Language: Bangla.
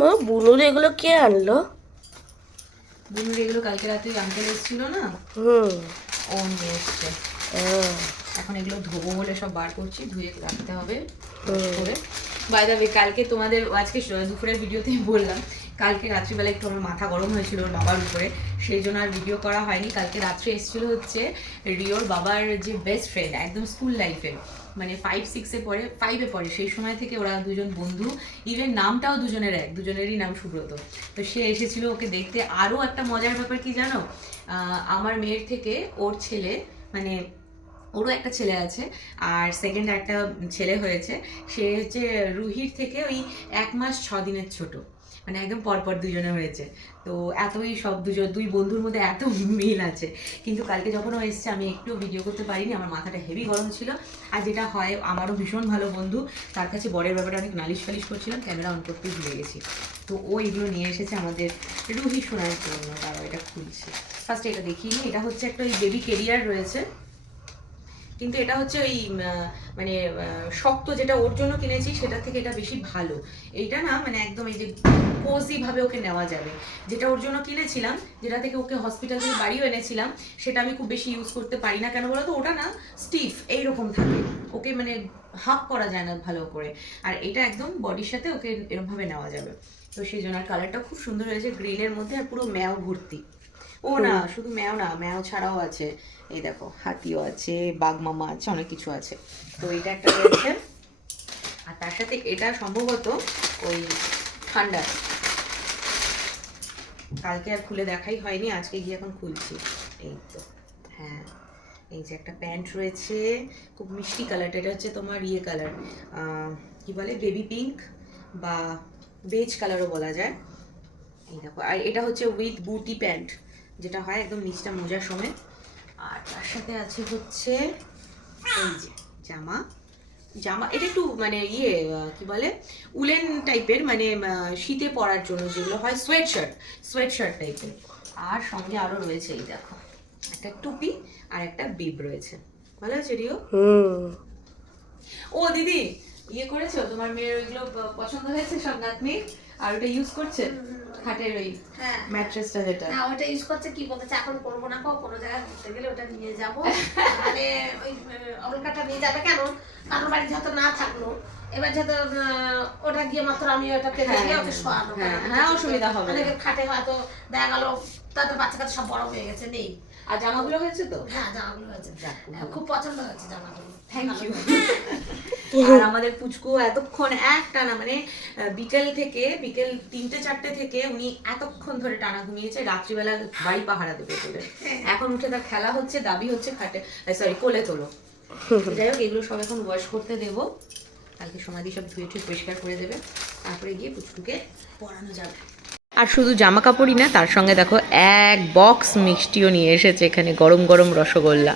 মা বুনুর এগুলো কে আনলো? বুনুর এগুলো কালকে রাতে ওই আঙ্কেল এসেছিল না? হুম। ও নিয়ে এসছে। এখন এগুলো ধোবো বলে সব বার করছি ধুয়ে রাখতে হবে। করে। বাই দা কালকে তোমাদের আজকে দুপুরের ভিডিওতেই বললাম কালকে রাত্রিবেলা একটু আমার মাথা গরম হয়েছিল বাবার উপরে, সেই জন্য আর ভিডিও করা হয়নি। কালকে রাত্রে এসেছিল হচ্ছে রিওর বাবার যে বেস্ট ফ্রেন্ড একদম স্কুল লাইফে মানে ফাইভ সিক্সে পড়ে ফাইভে পড়ে। সেই সময় থেকে ওরা দুজন বন্ধু ইভেন নামটাও দুজনের এক, দুজনেরই নাম সুব্রত। তো সে এসেছিল ওকে দেখতে। আরও একটা মজার ব্যাপার কি জানো? আমার মেয়ের থেকে ওর ছেলে মানে ওরও একটা ছেলে আছে, আর সেকেন্ড একটা ছেলে হয়েছে। সে হচ্ছে রুহির থেকে ওই এক মাস ছ দিনের ছোট। মানে একদম পরপর দুজনে হয়েছে। তো এতই সব দুজন, দুই বন্ধুর মধ্যে এত মিল আছে। কিন্তু কালকে যখন ও এসছে, আমি একটু ভিডিও করতে পারিনি, আমার মাথাটা হেভি গরম ছিল। আর যেটা হয়, আমারও ভীষণ ভালো বন্ধু। তার কাছে বরের ব্যাপারে অনেক নালিশ ফালিশ করছিলাম ক্যামেরা অন করতে ভুলে গেছি। তো ও এগুলো নিয়ে এসেছে আমাদের রুহি শোনার জন্য তারা এটা খুলছে। ফার্স্টে এটা দেখিনি এটা হচ্ছে একটা ওই বেবি কেরিয়ার রয়েছে। কিন্তু এটা হচ্ছে ওই মানে শক্ত যেটা ওর জন্য কিনেছি, সেটা থেকে এটা বেশি ভালো। এইটা না মানে একদম এই যে কোজি ভাবে ওকে নেওয়া যাবে। যেটা ওর জন্য কিনেছিলাম, যেটা থেকে ওকে হসপিটাল থেকে বাড়িও এনেছিলাম, সেটা আমি খুব বেশি ইউজ করতে পারি না। কেন বলো তো ওটা না স্টিফ এইরকম থাকে। ওকে মানে হাফ করা যায় না ভালো করে। আর এটা একদম বডির সাথে ওকে এরকমভাবে নেওয়া যাবে। তো সেই জন্য আর কালারটা খুব সুন্দর হয়েছে গ্রিনের মধ্যে আর পুরো ম্যাও ভর্তি। ও না শুধু ম্যাও না ম্যাও ছাড়াও আছে। এই দেখো হাতিও আছে বাঘ মামা আছে অনেক কিছু আছে। তো এটা একটা রয়েছে। আর তার সাথে এটা সম্ভবত ওই ঠান্ডা। কালকে আর খুলে দেখাই হয়নি আজকে গিয়ে এখন খুলছি। এই তো হ্যাঁ। এই যে একটা প্যান্ট রয়েছে খুব মিষ্টি কালারটা এটা হচ্ছে তোমার ইয়ে কালার কি বলে বেবি পিঙ্ক বা বেজ কালারও বলা যায়। এই দেখো আর এটা হচ্ছে উইথ বুটি প্যান্ট। যেটা হয় একদম নিচটা মোজা সমেত। আর তার সাথে আছে হচ্ছে এই যে জামা। জামা এটা একটু মানে ইয়ে কি বলে উলেন টাইপের মানে শীতে পরার জন্য যেগুলো হয় সোয়েট শার্ট সোয়েট শার্ট টাইপের। আর সঙ্গে আরও রয়েছে এই দেখো একটা টুপি আর একটা বিব রয়েছে। ভালো আছে রিও? ও দিদি ইয়ে করেছ? তোমার মেয়ের ওইগুলো পছন্দ হয়েছে সব নাতনি আর ওটা ইউজ করছে? খাটের ওই হ্যাঁ। ম্যাট্রেসটা যেটা। না ওটা ইউজ করছে কি বলতে এখন করব না কো কোনো জায়গায় ঘুরতে গেলে ওটা নিয়ে যাব। মানে ওই অলকাটা নিয়ে যাবে কেন? কারোর বাড়ি যত না থাকল। এবার যত ওটা গিয়ে মাত্র আমি ওটা পেতে হ্যাঁ, গিয়ে ওকে শোয়ানো। হ্যাঁ, হ্যাঁ, অসুবিধা হবে না। অনেকের খাটে হয়তো দেখা গেল তাদের বাচ্চা কাচ্চা সব বড় হয়ে গেছে নেই। আর জামাগুলো হয়েছে তো? হ্যাঁ জামাগুলো হয়েছে। হ্যাঁ, খুব পছন্দ হয়েছে জামাগুলো। থ্যাংক ইউ আর আমাদের পুচকু এতক্ষণ একটা না মানে বিকেল থেকে বিকেল তিনটে চারটে থেকে উনি এতক্ষণ ধরে টানা ঘুমিয়েছে রাত্রিবেলা বাড়ি পাহারা দেবে বলে। এখন উঠে তার খেলা হচ্ছে দাবি হচ্ছে খাটে সরি কোলে তোলো। যাই হোক এগুলো সব এখন ওয়াশ করতে দেবো। কালকে সমাধি সব ধুয়ে টুয়ে পরিষ্কার করে দেবে। তারপরে গিয়ে পুচকুকে পড়ানো যাবে। আর শুধু জামা কাপড়ই না, তার সঙ্গে দেখো এক বক্স মিষ্টিও নিয়ে এসেছে এখানে গরম গরম রসগোল্লা।